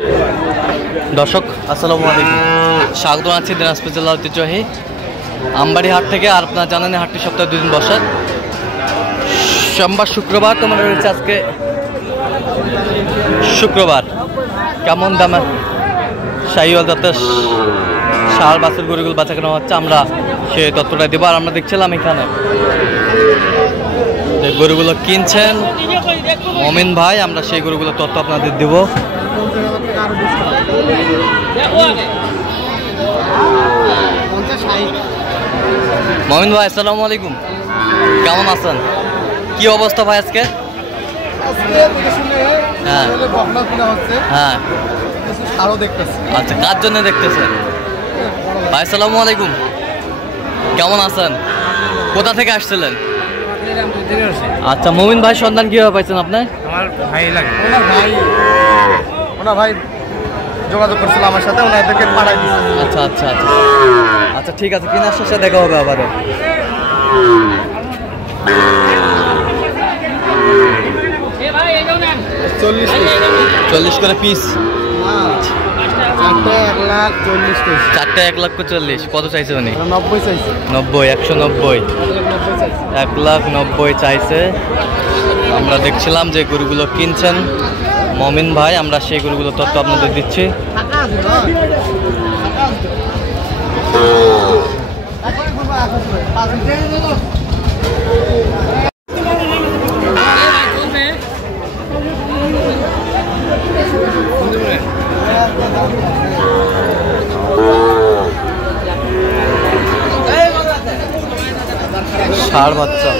দর্শক আসসালামু আলাইকুম, স্বাগত আছি দিনাজপুর জেলা ঐতিহ্যবাহী আমবাড়ি হাট থেকে। আর আপনারা জানেন হাটটি সপ্তাহে 2 দিন বসে, সোমবার শুক্রবার। তোমার রয়েছে আজকে শুক্রবার। কেমন দামে শাহিওয়াল জাতের ষাঁড় বাছুর গরুগুলো বাচ্চা কেনা হচ্ছে, আমরা সেই তথ্যটা দেবো। আর আমরা দেখছিলাম এখানে যে গরুগুলো কিনছেন মমিন ভাই, আমরা সেই গরুগুলো তথ্য আপনাদের দেব। মমিন ভাই আসসালামু আলাইকুম, কেমন আছেন? কি অবস্থা ভাই আজকে? হ্যাঁ হ্যাঁ, আচ্ছা, কার জন্য দেখতেছেন ভাই? আসসালামু আলাইকুম, কেমন আছেন? কোথা থেকে আসছিলেন? আচ্ছা, মমিন ভাই সন্ধান কিভাবে পাইছেন আপনি? আমার ভাই লাগে, ওনার ভাই যোগাযোগ করছিল আমার সাথে, ওনাদেরকে পাঠাই দিয়েছে। আচ্ছা আচ্ছা আচ্ছা আচ্ছা, ঠিক আছে, কিনার শেষে দেখা হবে আবারও। চল্লিশ করে পিস, চারটে 1,40,000। কত চাইছে উনি? 90 চাইছে। 90, 190, 1,90,000 চাইছে। আমরা দেখছিলাম যে গরুগুলো কিনছেন মমিন ভাই, আমরা সেই গরুগুলো তথ্য আপনাদের দিচ্ছি। ষাঁড় বাচ্চা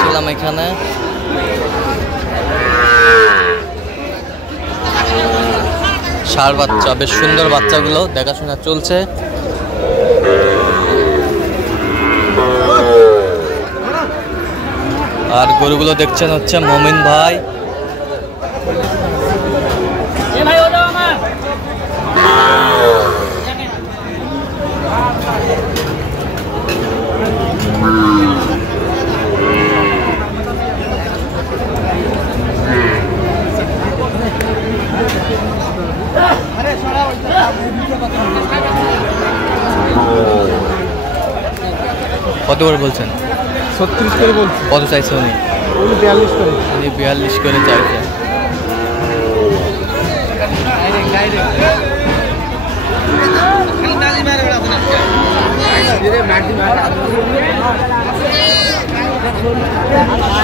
ছিলাম এখানে, ষাঁড় বাচ্চা, বেশ সুন্দর বাচ্চাগুলো দেখাশোনা চলছে। আর গরুগুলো দেখছেন হচ্ছে মমিন ভাই। কত করে বলছেন? 36 করে বলছি। কত চাইছে উনি? 42 করে। উনি 42 করে চাইছে।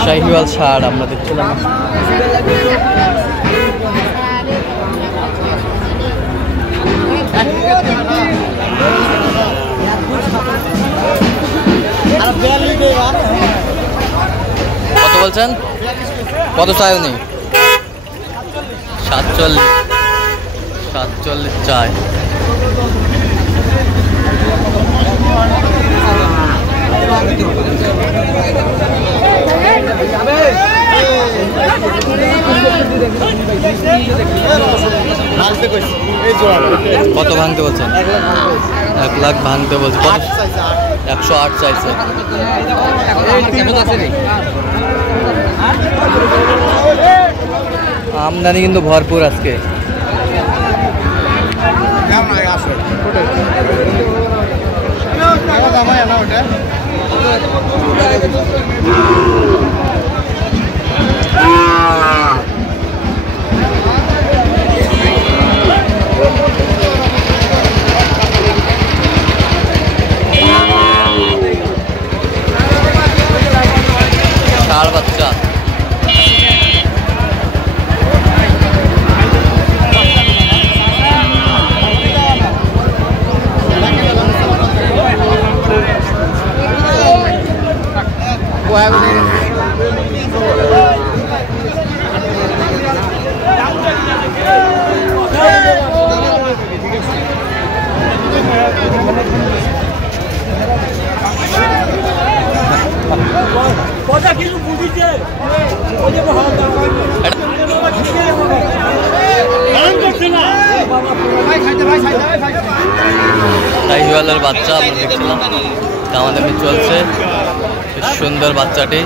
শাহিওয়াল ষাঁড় আমরা দেখছিলাম। কত বলছেন? কত চাই উনি? 47 চাই। কত ভাঙতে বলছেন? 1 লাখ ভাঙতে বলছে। 108 চাইছে। আমদানি কিন্তু ভরপুর আজকে। ষাঁড় বাচ্চা, শাহিওয়ালের বাচ্চা আমরা দেখছিলাম, দামাদামি চলছে। সুন্দর বাচ্চাটি।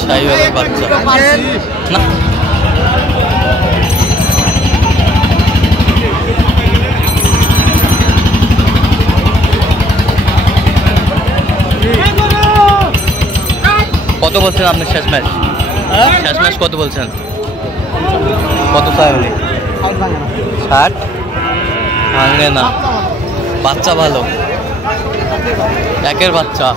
শাহিওয়ালের বাচ্চা না। কত বলছেন আপনি শেষ ম্যাচ? শেষ ম্যাচ কত বলছেন? কত চাই? 60 ভাঙে না। বাচ্চা ভালো, একের বাচ্চা।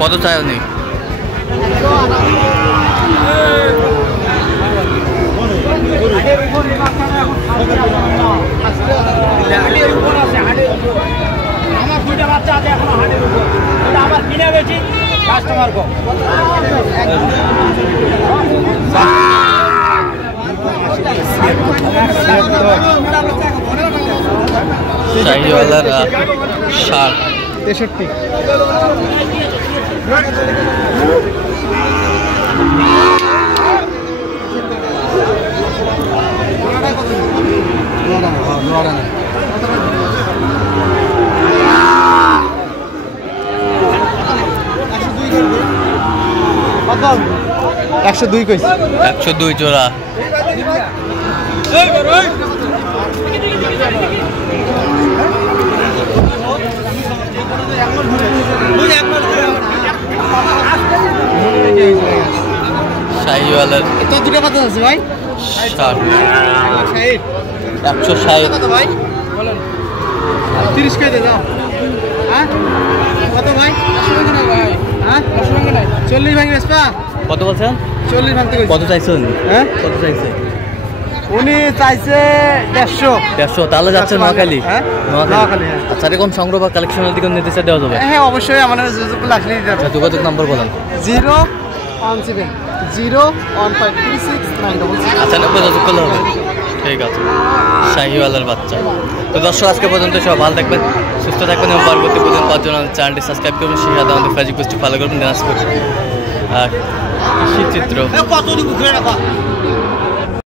কত চাই উনি? শাহিওয়ালার 63। একশো দুই কইছে। 102 জোড়া। শাহিওয়ালের তো দুটো কত আছে ভাই? 60। 160 কত ভাই বলেন? 30 কে দে দাও। হ্যাঁ কত ভাই? হ্যাঁ 40 ভাঙি বেসপা। কত বলছেন? 40 ভাঙতে কইছে। কত চাইছেন? হ্যাঁ কত চাইছে? উনি চাইছে 150। 150। তাহলে যাচ্ছে নোয়াখালী। হ্যাঁ নোয়াখালী। আচ্ছা, এরকম সংগ্রহ বা কালেকশনের দিকে নিতে চাই দেওয়া যাবে? হ্যাঁ অবশ্যই, আমাদের যোগাযোগ করলে আসলে দিতে আচ্ছা, যোগাযোগ নাম্বার বলেন। 017 01536 আচ্ছা, না যোগাযোগ করলে হবে। ঠিক আছে, শাহিওয়ালের বাচ্চা। তো দর্শক, আজকে পর্যন্ত সব ভালো থাকবেন, সুস্থ থাকবেন এবং পরবর্তী পর্যন্ত পাওয়ার জন্য চ্যানেলটি সাবস্ক্রাইব করবেন, সেই সাথে আমাদের ফেসবুক পেজটি ফলো করবেন। দিনাজপুর আর কৃষি চিত্র।